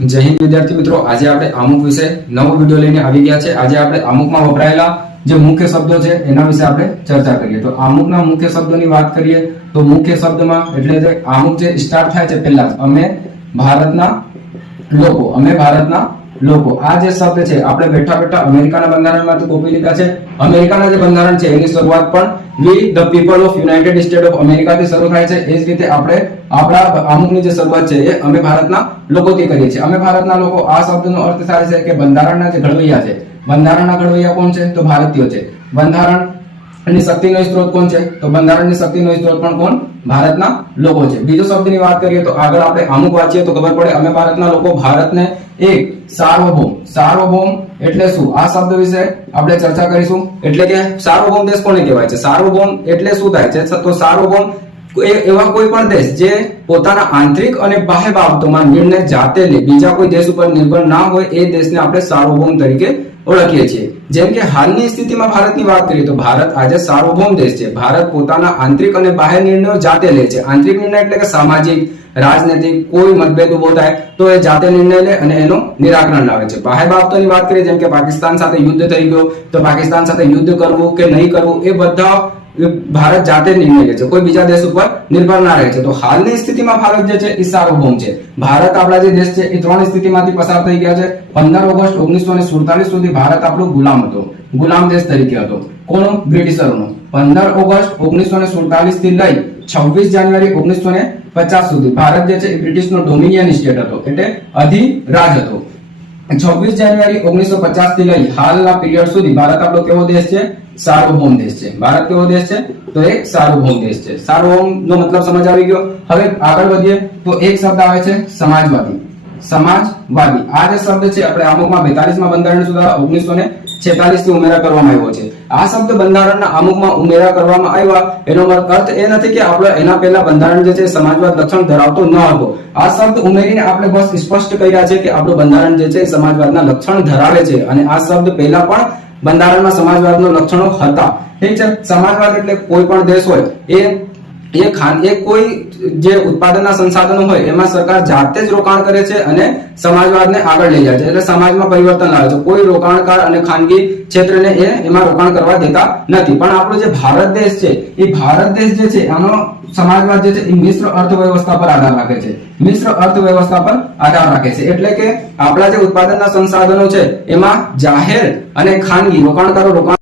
જય હિન્દ વિદ્યાર્થી મિત્રો, આજે આપણે આમુક વિશે નવો વિડિયો લઈને આવી ગયા છે। આજે આપણે આમુકમાં વપરાયેલા જે મુખ્ય શબ્દો છે એના વિશે આપણે ચર્ચા કરીએ। તો આમુકના મુખ્ય શબ્દોની વાત કરીએ તો મુખ્ય શબ્દમાં એટલે જે આમુક જે સ્ટાર્ટ થાય છે પહેલા અમે ભારતના લોકો આ જે શબ્દ છે આપણે બેઠા બેઠા અમેરિકાના બંધારણમાંથી કોપી લીધા છે। અમેરિકાના જે બંધારણ છે એની શરૂઆત પણ વી the people of United state of અમેરિકાથી શરૂ થાય છે। એ જ રીતે આપણે આપણા આમુકની જે શરૂઆત છે એ અમે ભારતના લોકોથી કરીએ છીએ। અમે ભારતના લોકો આ શબ્દનો અર્થ થાય છે કે બંધારણના જે ઘડવૈયા છે, બંધારણના ઘડવૈયા કોણ છે? તો ભારતીયો છે। બંધારણની શક્તિનો સ્ત્રોત કોણ છે? તો બંધારણની શક્તિનો સ્ત્રોત પણ કોણ? ભારતના લોકો છે। બીજો શબ્દની વાત કરીએ તો આગળ આપણે આમુક વાંચીએ તો ખબર પડે અમે ભારતના લોકો ભારતને એક સાર્વભૌમ એટલે શું? આ શબ્દ વિશે આપણે ચર્ચા કરીશું। એટલે કે સાર્વભૌમ દેશ કોને કહેવાય છે? સાર્વભૌમ એટલે શું થાય છે? તો સાર્વભૌમ એવા કોઈ પણ દેશ જે પોતાના આંતરિક અને બાહ્ય બાબતોમાં નિર્ણય જાતે લે, બીજા કોઈ દેશ ઉપર નિર્ભર ના હોય, એ દેશને આપણે સાર્વભૌમ તરીકે ઓળખીએ છીએ। જેમ કે હાલની સ્થિતિમાં ભારતની વાત કરીએ તો ભારત આજે સાર્વભૌમ દેશ છે। ભારત પોતાના આંતરિક અને બાહ્ય નિર્ણયો જાતે લે છે। આંતરિક નિર્ણય એટલે કે સામાજિક, રાજનૈતિક કોઈ મતભેદ ઉભો થાય તો એ જાતે નિર્ણય લે અને એનું નિરાકરણ લાવે છે। બાહ્ય બાબતોની વાત કરીએ જેમ કે પાકિસ્તાન સાથે યુદ્ધ થઈ ગયો તો પાકિસ્તાન સાથે યુદ્ધ કરવું કે નહીં કરવું એ બધા ભારત જાતે નિર્ણય લે છે, કોઈ બીજા દેશ ઉપર નિર્ભર ના રહે છે। તો હાલની સ્થિતિમાં ભારત જે છે એ સાર્વભૌમ છે। ભારત આપણા જે દેશ છે એ ત્રણ સ્થિતિમાંથી પસાર થઈ ગયા છે। 15 ઓગસ્ટ 1947 સુધી ભારત આપણો ગુલામ હતો, ગુલામ દેશ તરીકે હતો। કોનો? બ્રિટિશરોનો। 15 ઓગસ્ટ 1947 થી લઈ 26 જાન્યુઆરી 1950 સુધી ભારત જે છે એ બ્રિટિશનો ડોમિનિયન સ્ટેટ હતો, એટલે અધિરાજ હતો। 26 જાન્યુઆરી 1950 થી લઈ હાલના પીરિયડ સુધી ભારત આપણો કેવો દેશ છે? સાર્વભૌમ દેશ છે। ભારત કેવો દેશ છે? તો એક સાર્વભૌમ દેશ છે। સાર્વભૌમ નો મતલબ સમજ આવી ગયો। હવે આગળ વધીએ તો એક શબ્દ આવે છે સમાજવાદી। આ જે શબ્દ છે આપણે આમુકમાં 42માં બંધારણ સુધારા 1946 થી ઉમેરા કરવામાં આવ્યો છે। આ શબ્દ બંધારણના આમુકમાં ઉમેરા કરવામાં આવ્યા એનો અર્થ એ નથી કે આપણે એના પહેલા બંધારણ જે છે સમાજવાદ લક્ષણ ધરાવતો ન હતો। આ શબ્દ ઉમેરીને આપણે બસ સ્પષ્ટ કર્યા છે કે આપણું બંધારણ જે છે સમાજવાદના લક્ષણ ધરાવે છે અને આ શબ્દ પહેલા પણ બંધારણમાં સમાજવાદના લક્ષણો હતા। ઠીક છે। સમાજવાદ એટલે કોઈ પણ દેશ હોય એ કોઈ જે ઉત્પાદનના સંસાધનો હોય એમાં સરકાર જાતે જ રોકાણ કરે છે અને સમાજવાદને આગળ લઈ જાય છે, એટલે સમાજમાં પરિવર્તન લાવે છે। કોઈ રોકાણકાર અને ખાનગી ક્ષેત્રને એમાં રોકાણ કરવા દેતા નથી। પણ આપણો જે ભારત દેશ છે એ ભારત દેશ જે છે આનો સમાજવાદ જે છે એ મિશ્ર અર્થવ્યવસ્થા પર આધાર રાખે છે, એટલે કે આપણા જે ઉત્પાદનના સંસાધનો છે એમાં જાહેર અને ખાનગી રોકાણકારો રોકાણ